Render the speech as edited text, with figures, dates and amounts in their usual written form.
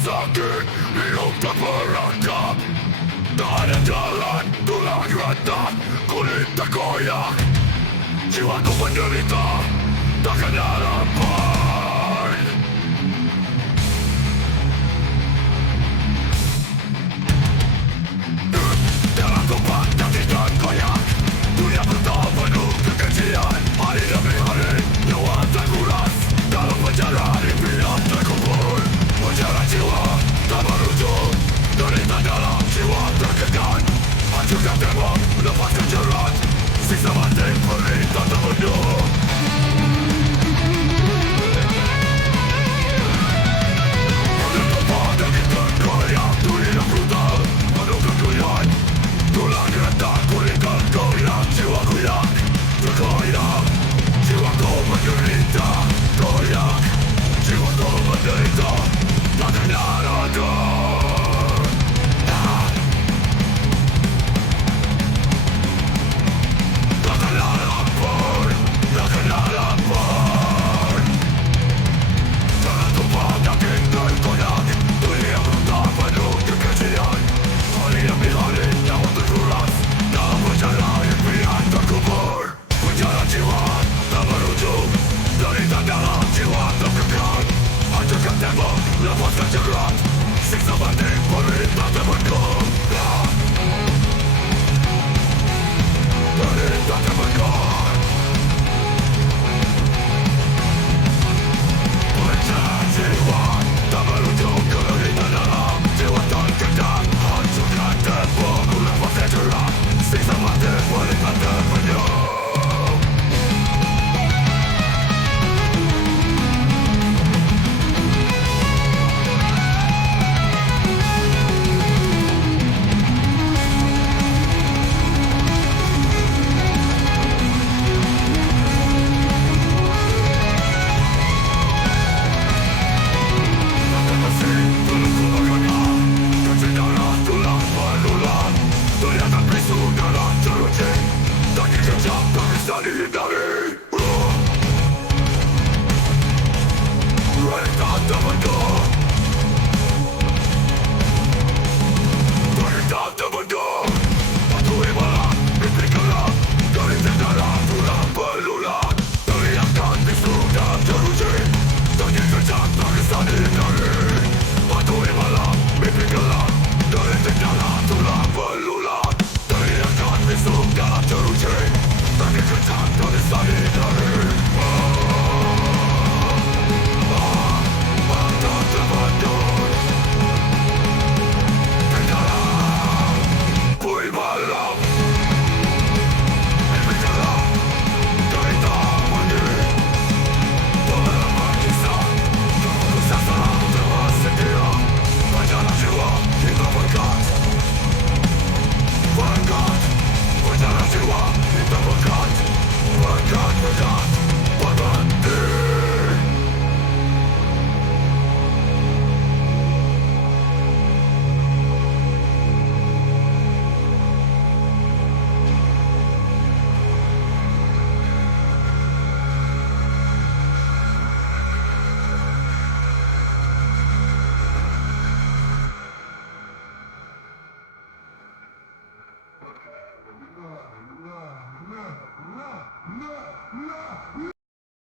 sakit, hidup tak berakap. Tak ada jalan, tulang retak, kulit terkoyak. Jiwaku menderita, takkan harapan. Dalam tempat yang tidak koyak, dunia bertahap penuh kekejian. Hari demi hari, nyawa terkuras dalam penjara impian terkubur. Penjara jiwa tak berujung, derita dalam jiwa terkekang. Hancurkan tembok, lepaskan jerat, siksa mati perintah terbendung. Pada tempat yang kita koyak, dunia brutal penuh keguyan. Tulang retak, kulit terkoyak, jiwa koyak terkoyak. Jiwaku menderita, koyak. Jiwaku menderita, takkan ada. Takkan harapan, takkan harapan. Dalam tempat yang kita koyak, dunia brutal penuh kekejian. Hari demi hari, nyawa terkuras dalam penjara impian terkubur. Penjara jiwa tak berujung, derita dalam jiwa terkekang. Hancurkan tembok, lepaskan jerat, siksa mati perintah terbendung. Perintah terbendung. Penjara jiwa tak berujung, derita dalam jiwa terkekang. Hancurkan tembok, lepaskan jerat, siksa mati perintah terbendung. Dihindari. Perintah terbendung.